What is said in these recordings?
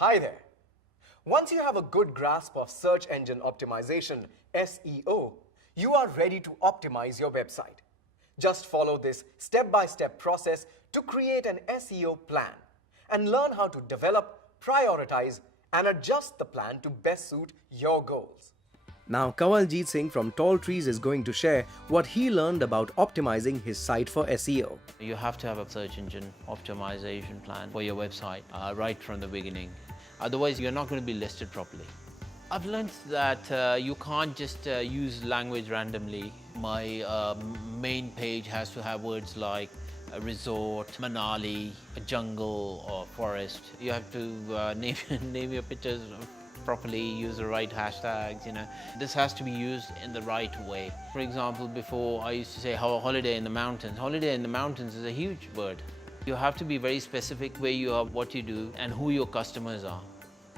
Hi there. Once you have a good grasp of search engine optimization, SEO, you are ready to optimize your website. Just follow this step-by-step process to create an SEO plan and learn how to develop, prioritize, and adjust the plan to best suit your goals. Now, Kawaljeet Singh from Tall Trees is going to share what he learned about optimizing his site for SEO. You have to have a search engine optimization plan for your website right from the beginning. Otherwise, you're not going to be listed properly. I've learned that you can't just use language randomly. My main page has to have words like a resort, Manali, a jungle or forest. You have to name your pictures properly, use the right hashtags, This has to be used in the right way. For example, before I used to say holiday in the mountains. Holiday in the mountains is a huge word. You have to be very specific where you are, what you do, and who your customers are.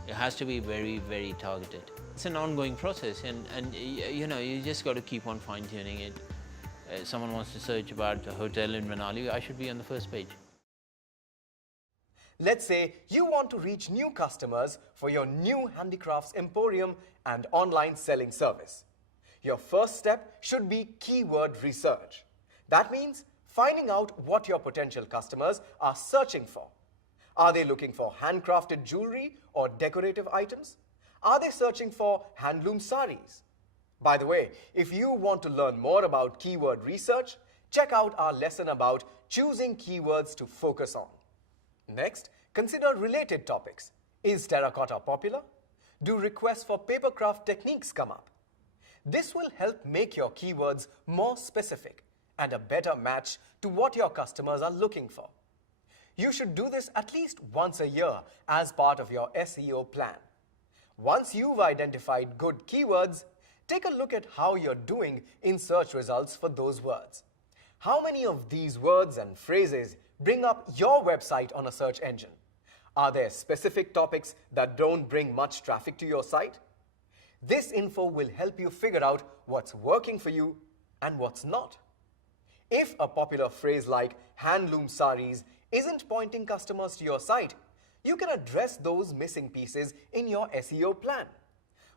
It has to be very, very targeted. It's an ongoing process, and you just got to keep on fine-tuning it. If someone wants to search about a hotel in Manali, I should be on the first page. Let's say you want to reach new customers for your new handicrafts emporium and online selling service. Your first step should be keyword research. That means finding out what your potential customers are searching for. Are they looking for handcrafted jewelry or decorative items? Are they searching for handloom saris? By the way, if you want to learn more about keyword research, check out our lesson about choosing keywords to focus on. Next, consider related topics. Is terracotta popular? Do requests for papercraft techniques come up? This will help make your keywords more specific and a better match to what your customers are looking for. You should do this at least once a year as part of your SEO plan. Once you've identified good keywords, take a look at how you're doing in search results for those words. How many of these words and phrases bring up your website on a search engine? Are there specific topics that don't bring much traffic to your site? This info will help you figure out what's working for you and what's not. If a popular phrase like handloom saris isn't pointing customers to your site, you can address those missing pieces in your SEO plan.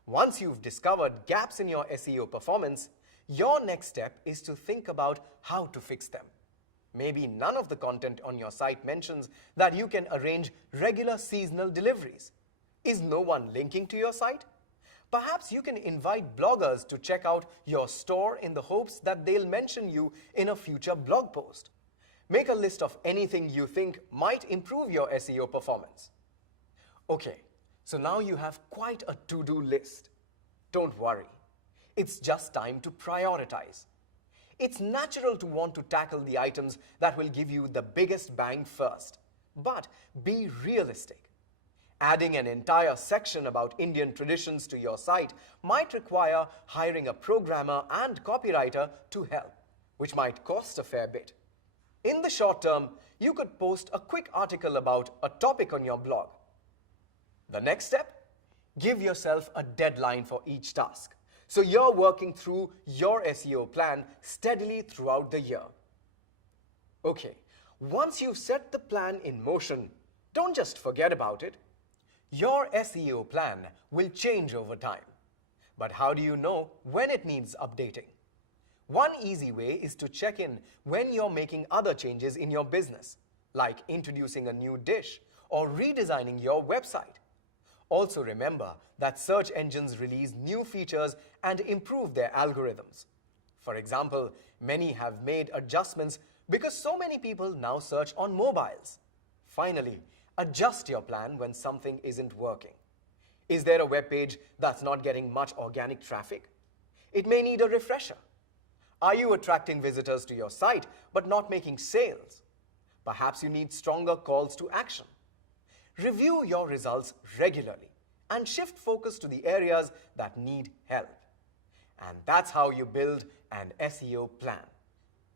Once you've discovered gaps in your SEO performance, your next step is to think about how to fix them. Maybe none of the content on your site mentions that you can arrange regular seasonal deliveries. Is no one linking to your site? Perhaps you can invite bloggers to check out your store in the hopes that they'll mention you in a future blog post. Make a list of anything you think might improve your SEO performance. Okay, so now you have quite a to-do list. Don't worry, it's just time to prioritize. It's natural to want to tackle the items that will give you the biggest bang first, but be realistic. Adding an entire section about Indian traditions to your site might require hiring a programmer and copywriter to help, which might cost a fair bit. In the short term, you could post a quick article about a topic on your blog. The next step? Give yourself a deadline for each task, so you're working through your SEO plan steadily throughout the year. Okay, once you've set the plan in motion, don't just forget about it. Your SEO plan will change over time. But how do you know when it needs updating? One easy way is to check in when you're making other changes in your business, like introducing a new dish or redesigning your website. Also remember that search engines release new features and improve their algorithms. For example, many have made adjustments because so many people now search on mobiles. Finally, adjust your plan when something isn't working. Is there a web page that's not getting much organic traffic? It may need a refresher. Are you attracting visitors to your site but not making sales? Perhaps you need stronger calls to action. Review your results regularly and shift focus to the areas that need help. And that's how you build an SEO plan.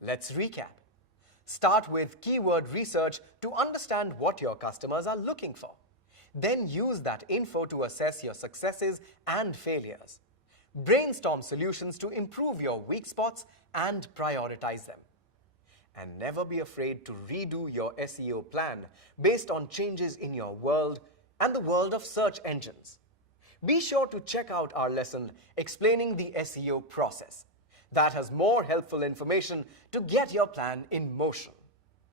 Let's recap. Start with keyword research to understand what your customers are looking for. Then use that info to assess your successes and failures. Brainstorm solutions to improve your weak spots and prioritize them. And never be afraid to redo your SEO plan based on changes in your world, and the world of search engines. Be sure to check out our lesson explaining the SEO process. That has more helpful information to get your plan in motion.